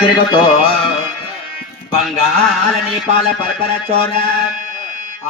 తిరుగుతో బంగాళ నేపాల పరపర చోర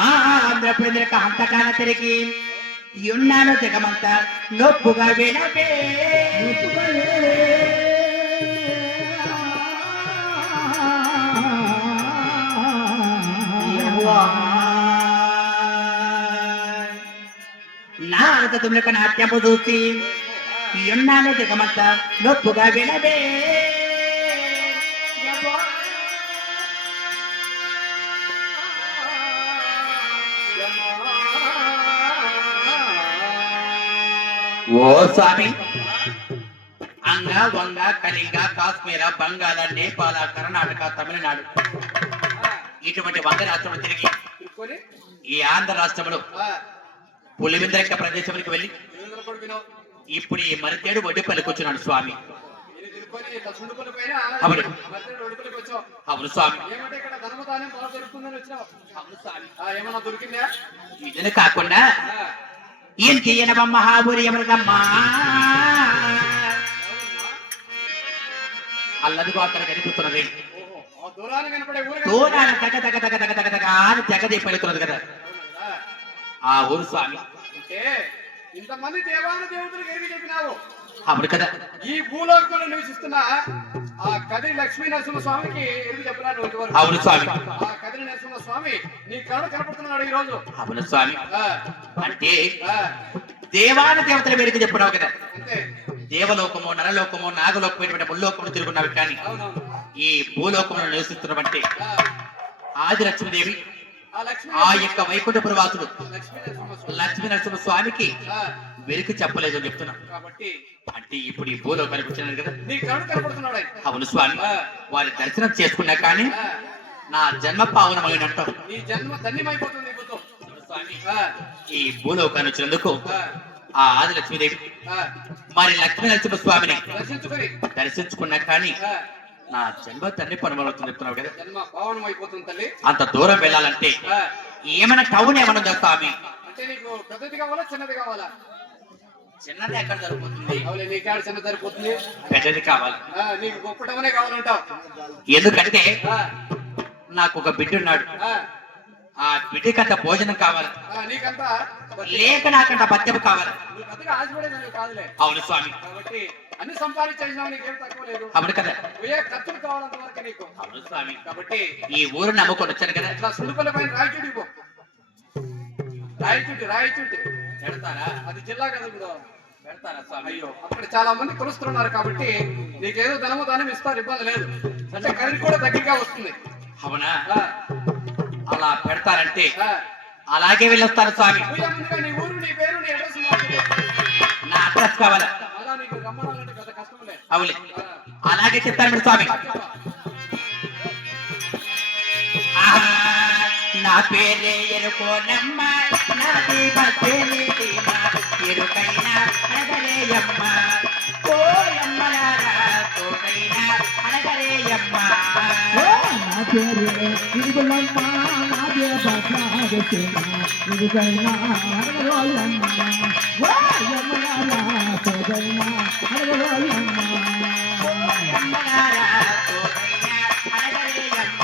ఆంధ్రప్రదేశ్ హంతకాల తిరిగి ఉన్నాను దిగమంత నొప్పుగా వినవే నారద తుమ్లకు నాట్యము చూసి ఉన్నాను దిగమంత నొప్పుగా వినవే ఓ స్వామి అంగ వంగ కళింగ కాశ్మీర బంగాళ నేపాల కర్ణాటక తమిళనాడు ఇటువంటి వంద రాష్ట్రములు తిరిగి ఈ ఆంధ్ర రాష్ట్రంలో పులివిందరక్క ప్రదేశానికి వెళ్ళి ఇప్పుడు ఈ మరితేడు వడ్డీపల్లికి వచ్చినాడు స్వామి. అవును అవును స్వామి. ఇదని కాకుండా ఏంటి మహాబూరి ఎవరిదమ్మా అల్లదిగో అక్కడ కనిపిస్తున్నది. దూరాన తగ తగ తగ తగ తగ తగ అని తెగది పడుతున్నది కదా ఆ ఊరు స్వామి. ఇంతమంది దేవాన దేవతలకు ఏమి చెప్పినావు? అవును కదా. ఈ భూలోకంలో నివసిస్తున్న ఆ కదిరి లక్ష్మీ నరసింహ స్వామికి ఏమి చెప్పినారు? అవును స్వామి. ఆ కదిరి నరసింహ స్వామి నీ కళ కనపడుతున్నాడు ఈ రోజు. అవును స్వామి. అంటే దేవాన దేవతల మేరకు చెప్పినావు కదా. దేవలోకము నరలోకము నాగలోకమైనటువంటి ముల్లోకము తిరుగున్నావు కానీ ఈ భూలోకంలో నివసిస్తున్నవంటే ఆది లక్ష్మీదేవి ఆ యొక్క వైకుంఠపుర వాసుడు లక్ష్మీ నరసింహ స్వామికి వెలికి చెప్పలేదు అని చెప్తున్నా. అంటే ఇప్పుడు ఈ భూలోకానికి వచ్చినాడు కదా. అవును స్వామి. వారి దర్శనం చేసుకున్నా కానీ నా జన్మ పావనమైనట్టు ఈ భూలోకాన్ని వచ్చినందుకు ఆ ఆది లక్ష్మీదేవి మరి లక్ష్మీ నరసింహ స్వామిని దర్శించుకున్నా కానీ నా జన్మ తండ్రి పనుమవుతుంది చెప్తున్నావు కదా. అంత దూరం వెళ్ళాలంటే ఏమైనా టౌన్ ఏమన్నా స్వామి? చిన్నది ఎక్కడ సరిపోతుంది? చిన్న సరిపోతుంది, పెద్దది కావాలి. నీకు గొప్ప టౌనే కావాలంటావు. ఎందుకంటే నాకు ఒక బిడ్డ ఉన్నాడు. ఆ బిడ్డకంత భోజనం కావాలి, లేక నాకంట పత్యం కావాలి. అవును స్వామి. అన్ని సంపాదించేసినావు, నీకేం తక్కువ లేదు. అవును కదా. ఖర్చులు కావాలంత వరకు నీకు. అవును స్వామి. కాబట్టి ఈ ఊరు నమ్ముకొని వచ్చాను కదా. ఇట్లా సులుపల పైన రాయచూటి పో. రాయచూటి పెడతారా? అది జిల్లా కదా ఇప్పుడు. పెడతారా స్వామి? అయ్యో, అక్కడ చాలా మంది కొలుస్తున్నారు కాబట్టి నీకేదో ధనము దానం ఇస్తారు, ఇబ్బంది లేదు. అంటే ఖరీదు కూడా దగ్గరగా వస్తుంది. అవునా? అలా పెడతారంటే అలాగే వెళ్ళొస్తాను స్వామి. నీ ఊరు, నీ పేరు, నీ అడ్రస్, నా అడ్రస్ కావాలా? అలా నీకు రమ్మనాలంటే పెద్ద కష్టం లేదు. అవులే, అలాగే చెప్తాను మీరు స్వామి. నా పేరే ఎరుకోనమ్మ, నాది పేరు ఎరుకైనా అడగరేయమ్మ, ఓయమ్మలారా తోటైనా అడగరేయమ్మ. నా పేరు ఇరుగులమ్మ, నాదే బాధ్యత ఇరుకైనా అడగరోయమ్మ, ఓయమ్మలారా తోటైనా అడగరోయమ్మ, ఓయమ్మలారా తోటైనా అడగరేయమ్మ,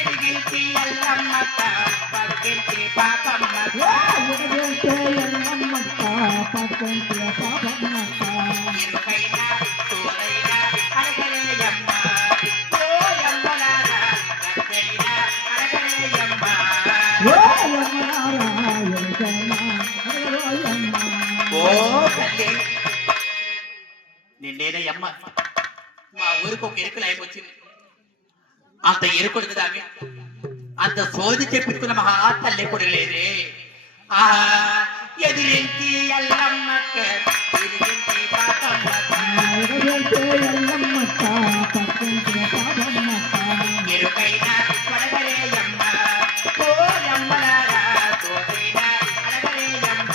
ఎరిగించి ఎల్లమ్మక్క పక్కింటి పాపమ్మక్క, ఇరుకైనా తోడైనా అడగరేయమ్మ, ఓయమ్మలారా గద్దైనా అడగరేయమ్మ. ఓ తల్లి, నిన్నేనయ్యమ్మ. మా ఊరికి ఒక ఎరుకులు అయిపోయింది. అంత ఎరుకుడు కదా, అంత సోది చెప్పించుకున్న మహా తల్లి కూడా లేదే. ఆహా, ఎదిరించి ఎల్లమ్మక్క ఎదిరించి పాపమ్మక్క, ఎరుకైనా అడగరేయమ్మ, ఓయమ్మలారా తోటైనా అడగరేయమ్మ.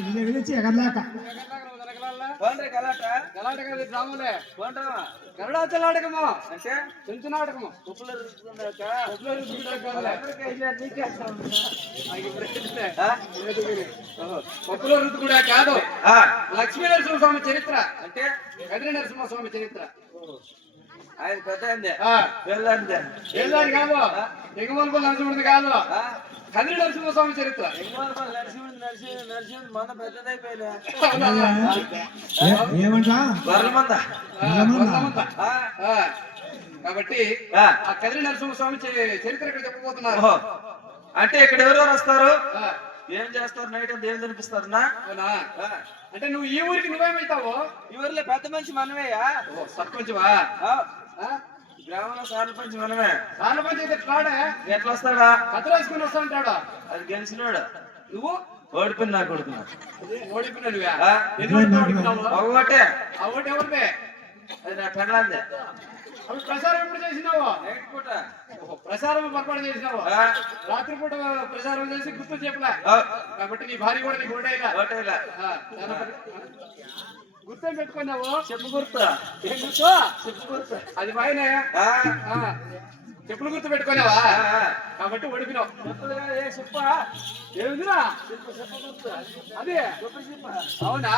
ఇది విలిచి ఎగరలేక గలాట కాదు డ్రామాలే గరుడాచలాడకము అంటే చెంచు నాటకము పప్పులో రుద్దు కూడా కాదు లక్ష్మీ నరసింహస్వామి చరిత్ర అంటే కదిరి నరసింహస్వామి చరిత్ర ఆయన పెద్ద ఏదాని కాదు దిగమలుపు నరసింహుడిది కాదు కదిరి నరసింహస్వామి చరిత్ర మన పెద్దదైపోయినా ఏమంటా బర్రమంద గొల్లమంత. కాబట్టి ఆ కదిరి నరసింహస్వామి చరిత్ర ఇక్కడ చెప్పబోతున్నారు. అంటే ఇక్కడ ఎవరెవరు వస్తారు ఆ, ఏం చేస్తారు నైట్ అంతా ఏం తినిపిస్తారన్నా అవునా? అంటే నువ్వు ఈ ఊరికి నువ్వేమవుతావు? ఈ ఊర్లో పెద్ద మనిషి మనమేయా సర్పంచ్వా? గ్రామంలో సర్పంచ్ మనమే సార్ల పంచాయతీ ఎట్లాడే ఎట్లా వస్తాడా కథ రాసుకుని వస్తా ఉంటాడు. అది గెలిచినాడు నువ్వు ఓడిపోయింది నా కొడుకు ఓడిపోయినా నువ్వే ఆ? ఎందుకు ఓడిపోయినావు? ఒకటే ఆ ఓటు ఎవరిదే? అది నా పెళ్ళందే అప్పుడు ప్రసారం ఎప్పుడు చేసినావు? నైట్ పూట ప్రసారం పొరపాటు చేసినావు. ఆ? రాత్రిపూట ప్రసారం చేసి గుర్తు చెప్పలే ఆ, కాబట్టి నీ భార్య కూడా నీకు ఓటేలా ఓటేలా గుర్తం పెట్టుకున్నావు. చెప్పు గుర్తు ఏం గుర్తు? చెప్పు గుర్తు అది పైన ఆ, చెప్పులు గుర్తు పెట్టుకున్నావా? ఆ, ఆ. కాబట్టి ఓడిపినావు. చెప్పులుగా ఏ చెప్పా ఏమిదిరా? చెప్పు గుర్తు అదే చెప్పు చెప్పా అవునా?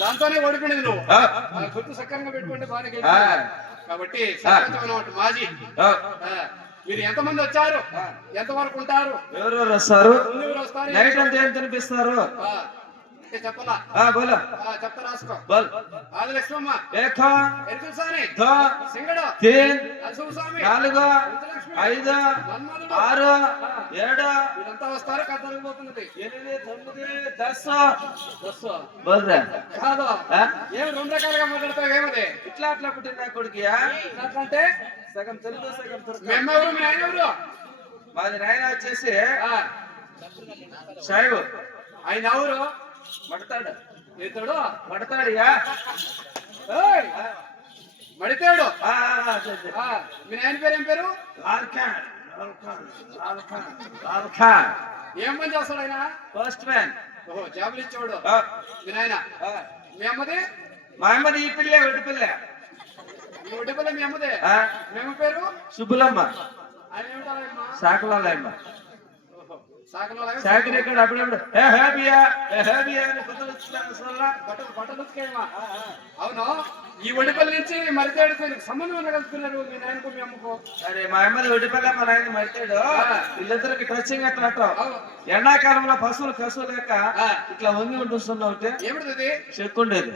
దాంతోనే ఓడిపోయినది నువ్వు. ఆ, ఆ గుర్తు సక్రంగా పెట్టుకుంటే బాగా ఆ. గెలిచావు. కాబట్టి సర్పంచ్ అన్నమాట మాజీ. ఆ. మీరు ఎంతమంది వచ్చారు? ఆ. ఎంతవరకు ఉంటారు? ఎవరెవరు వస్తారు ఎవరు వస్తారు? నైట్ అంతా ఏం తినిపిస్తారు అంటే చెప్పలా? బోలో చెప్తా రాసుకో. बोल ఆది లక్ష్మమ్మ, एक ఎరుకుల సాని, दो సింగడు, 3 నరసింహస్వామి, 4 ఇంద్రలక్ష్మి, 5 మన్మధుడు. 6 7 వీరంతా వస్తారు. కథ జరగబోతున్నది. 8 9 10 బస్సు बोल रहे కాదు. हैं ఏమి రెండు రకాలుగా మాట్లాడతావు? ఏమది ఇట్లా అట్లా పుట్టిన నా కొడుకుయా అంటే? సగం తెలుగు సగం తుర్క మేమెవరు? మీ ఆయన ఎవరు? మాది నాయన వచ్చేసి ఆ, సాయిబు ఆయన ఎవరు? మడతాడు ఇతడు మడతాడియా ఏయ్! మడితేడు. అదే, అదే. మీ నాయన పేరు ఏం పేరు? లాల్ ఖాన్ లాల్ ఖాన్ లాల్ ఖాన్ లాల్ ఖాన్ ఏం పని చేస్తాడు ఆయన? పోస్ట్ మ్యాన్ ఓహో, జాబులు ఇచ్చేవాడు మీ నాయన. మీ అమ్మది? మా అమ్మది ఈ పిల్లే ఒడ్డు పిల్ల మీ ఒడ్డిపల్లి మీ అమ్మదే. మీ అమ్మ పేరు? సుబ్బులమ్మ ఆయన ఏమిటారమ్మ? సాకులమ్మ సాకలో సాకిన ఇక్కడ అప్పుడప్పుడు ఏ హ్యాపీయా అని కొత్తలు వచ్చిన బట్టలు ఉతికేయమా? అవును. ఈ ఒడిపల్లి నుంచి మరితేడుకు సంబంధం ఉన్న కలుపుతున్నారు మీ నాయనకు మీ అమ్మకు. అరే మా అమ్మది ఒడ్డిపల్ల మా నాయన మడితాడు వీళ్ళిద్దరికి టచింగ్ అట్లా అవును. ఎండాకాలంలో పశువులు కసువు లేక ఇట్లా వంగి ఉంటున్నా ఉంటే ఏమిటది? చెక్కుండేది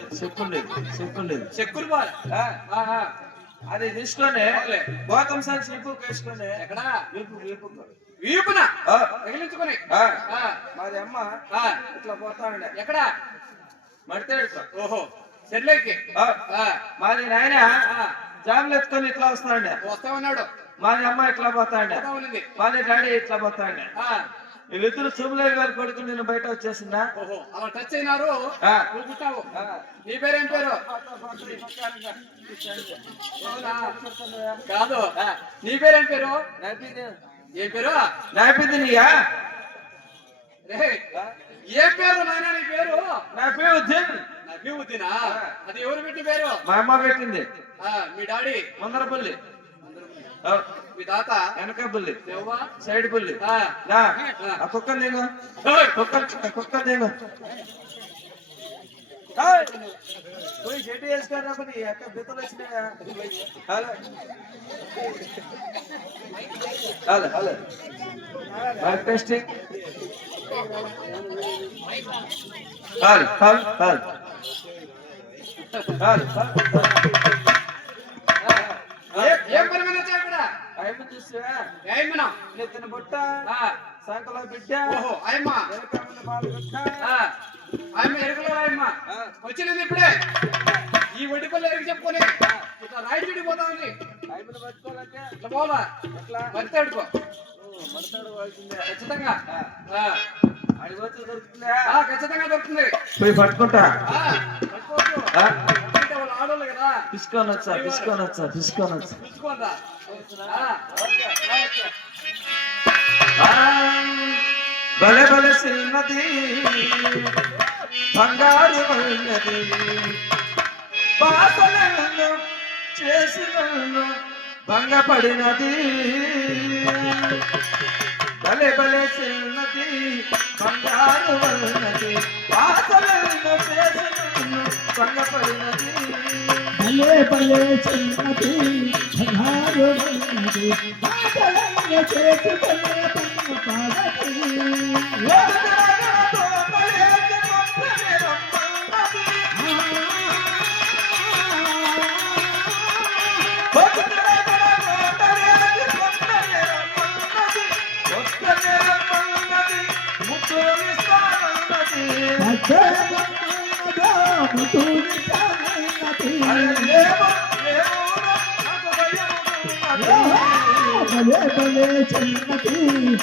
చెక్కులు బాల్. అది తీసుకొని గౌతమ్ సార్ వీపు వేసుకొని ఎక్కడ? వీపు వీపున తగిలించుకొని. మాది అమ్మ ఇట్లా పోతా ఉండే ఎక్కడ? మడితాడు ఓహో, చెట్లకి. మాది నాయన జాబులు ఎత్తుకొని ఇట్లా వస్తాండే వస్తా ఉన్నాడు. మాది అమ్మ ఇట్లా పోతాండే వస్తా ఉన్నది. మాది డాడీ ఇట్లా పోతాండే వీళ్ళిద్దరు చూపులేరు గారు కొడుకు నేను బయట వచ్చేసిందా ఓహో, అలా టచ్ అయినారు. నువ్వు పుట్టావు. నీ పేరేం పేరు? అవునా? కాదు. నీ పేరేం పేరు? ఏ పేరు? నాపింది నీయా రే, ఏ పేరు నాయనా నీ పేరు? నా పేరు దిన్ నబీవుద్దీనా? అది ఎవరు పెట్టి పేరు? మా అమ్మ పెట్టింది మీ డాడీ? ముందర పుల్లి మీ తాత? వెనక పుల్లి దేవా? సైడ్ పుల్లి నా ఆ కుక్క నేను కుక్క నేను పోయి చెట్టు వేసుకొని నీ అక్క బిత్తలు వచ్చినాయా హలో హలో హలో టెస్టింగ్ హల్ హల్ హల్ హల్ ఏం పని మీద వచ్చావు ఇక్కడ? అయ్యమ్మ చూసావా ఏమన్నా? నెత్తిన బుట్ట సంకల బిడ్డ ఓహో, అయ్యమ్మ. వెనకముందు బాలు గుట్ట ఆయమ్మ ఎరుకలో రాయమ్మ వచ్చినది ఇప్పుడే. ఈ వడ్డిపల్లి ఎరుగు చెప్పుకొని ఇట్లా రాయి చెడిపోతా ఉంది. అయ్యమ్మని పట్టుకోవాలంటే ఇట్లా పోవాలా? ఎట్లా మరితే అడుకో. మడతాడు వాల్సిందే. ఖచ్చితంగా ఆ, ఆడికి వచ్చి దొరుకుతుందా? ఆ, ఖచ్చితంగా దొరుకుతుంది. పోయి పట్టుకుంటా. ఆ, పట్టుకోవచ్చు. ఆ? అంటే వాళ్ళు ఆడోళ్ళు కదా పిసుకొని వచ్చా. చూసుకోండా. భలే భలే శ్రీమతి బంగారు ఉన్నది బాసలను చేసినను భంగపడినది. భలే భలే శ్రీమతి బంగారు ఉన్నది బాసలను చేసినను భంగపడినది. భలే భలే చిన్నది బంగారు ఉన్నది బాటలైన చేసుకునే తన పాదతి భలే భలే చిన్నది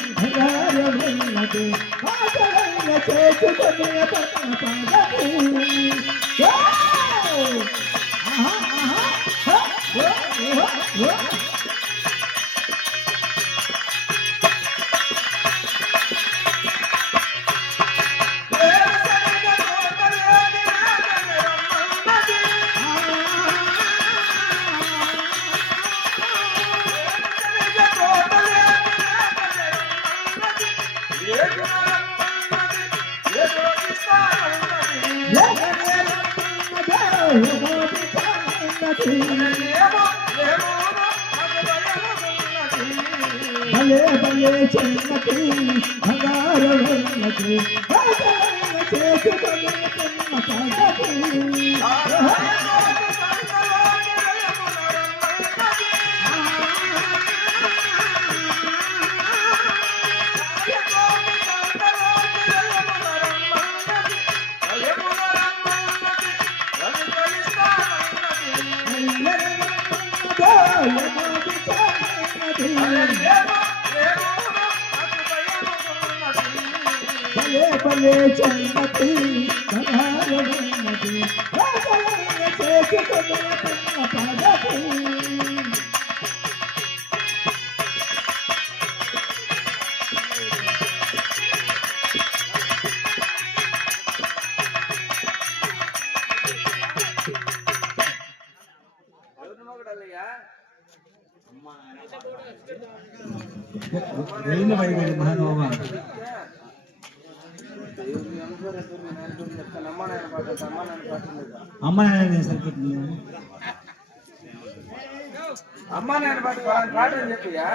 బంగారు ఉన్నది బాటలైన చేసుకునే తన పాదతి భలే భలే చిన్నది బంగారు ఉన్నది బాటలైన చేసుకునే తన పాదతి భలే భలే చిన్నది బంగారు ఉన్నది బాటలైన చేసుకునే తన పాదతి అమ్మ నాయన సరిపోతుంది అమ్మ నేను పాట అని చెప్పియా.